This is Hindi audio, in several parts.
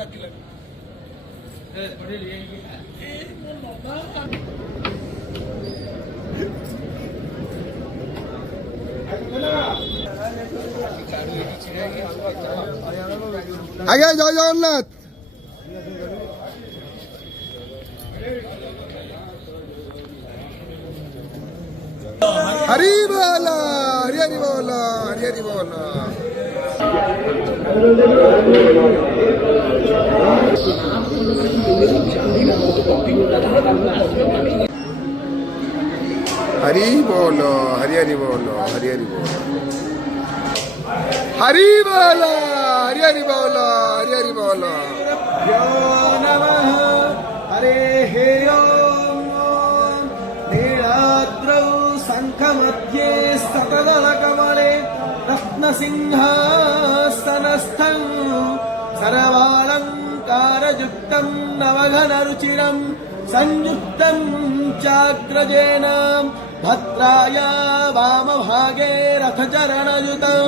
ಹಾಕಿಲ್ಲ. আগে জয় জগন্নাথ। हरी बोला, हरी हरी बोला, हरी हरी बोला। हरी बोलो, हरी हरी बोलो, हरी हरी बोलो, हरी बोला, हरी हरी बोलो, हरी हरी बोलो। नमः हरे हे नीलाद्रौ शङ्खमध्ये सकदलकमले रत्नसिंहासनस्थं सर्वालङ्कारयुक्तं नवघनरुचिरं संयुक्तं चाग्रजेन भद्राय वामभागे रथचरणयुतं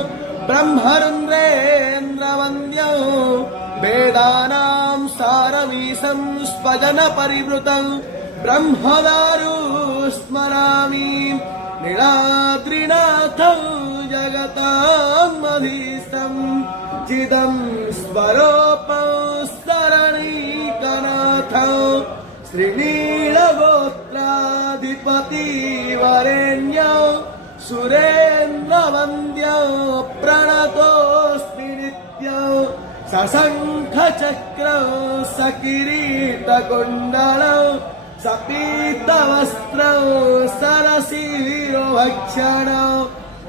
ब्रह्मरुद्रेन्द्रवन्द्यौ वेदानां सारमीशं स्वजनपरिवृतं ब्रह्मदारु स्मरामि नीलाद्रिनाथं जगतामधीशं चिदं स्वरूपं शरणीकनाथं श्रीनीलगोत्राधिपति वरेण्यं सुरेन्द्रवन्द्यं प्रणतोऽस्मि नित्यं सशङ्खचक्रं सकिरीटकुण्डलं सपीतवस्त्रं सरसीरोभक्षणं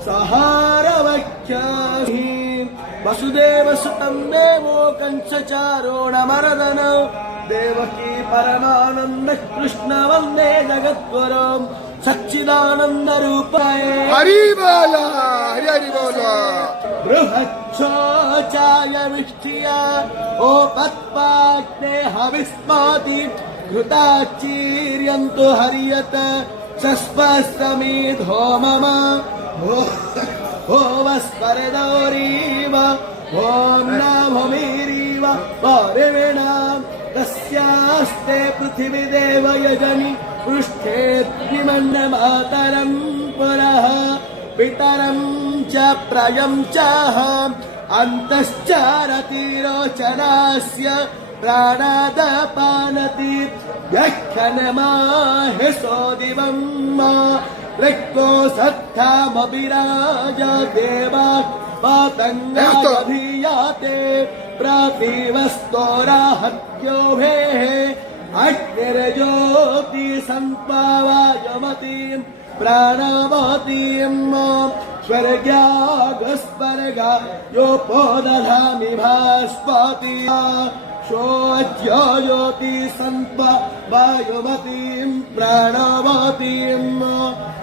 सहारवक्षहि वसुदेवसुतं देवो कंसचारोणमर्दनं देवकी परमानंद कृष्ण वंदे जगद्गुरुं सच्चिदानंदरूपाय। हरि बोला, हरि हरि बोला। बृहच्छोचाय विष्ठिया ओपत्पाग्ने हविस्माति घृताचीर्यन्तु हरियत शस्पस्तमीधो मम होवस्परदौरीव ॐ नभोमीरीव परिवेणां तस्यास्ते पृथिवी देव यजनि पृष्ठे त्रिमन्नमातरं पुरः पितरं च प्रयं चाह अन्तश्चारतिरोचनास्य प्राणादपानति व्याख्यानमाहेसो दिवं ऋक्को सत्थामभिराज देवा पातङ्गाभियाते प्रातिवस्तोराहत्योभेः अग्निर्ज्योति सम्पावायमतीं प्राणावतीं स्वर्गागस्वर्गा योपोदधामि भास्पति शोज्योति सम्पावायमतीं प्राणावतीं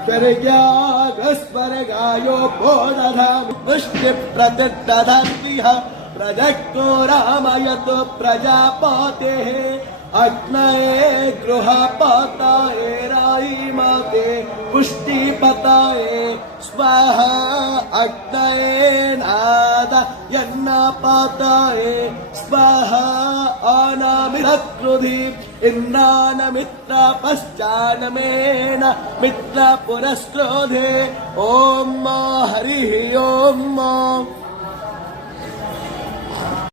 स्वर्गागस्वर्गायोपोदधामि पुष्टिप्रतिदधान्तिः प्रजक्तो रामयतो प्रजापतेः अग्नये गृहपताये राईमते पुष्टिपताये स्वाहा अग्नये नाद यन्नपताये स्वाहा अनामिरक्रुधि इन्द्रानमित्र पश्चान्मेन मित्र पुरस्त्रोधे ॐ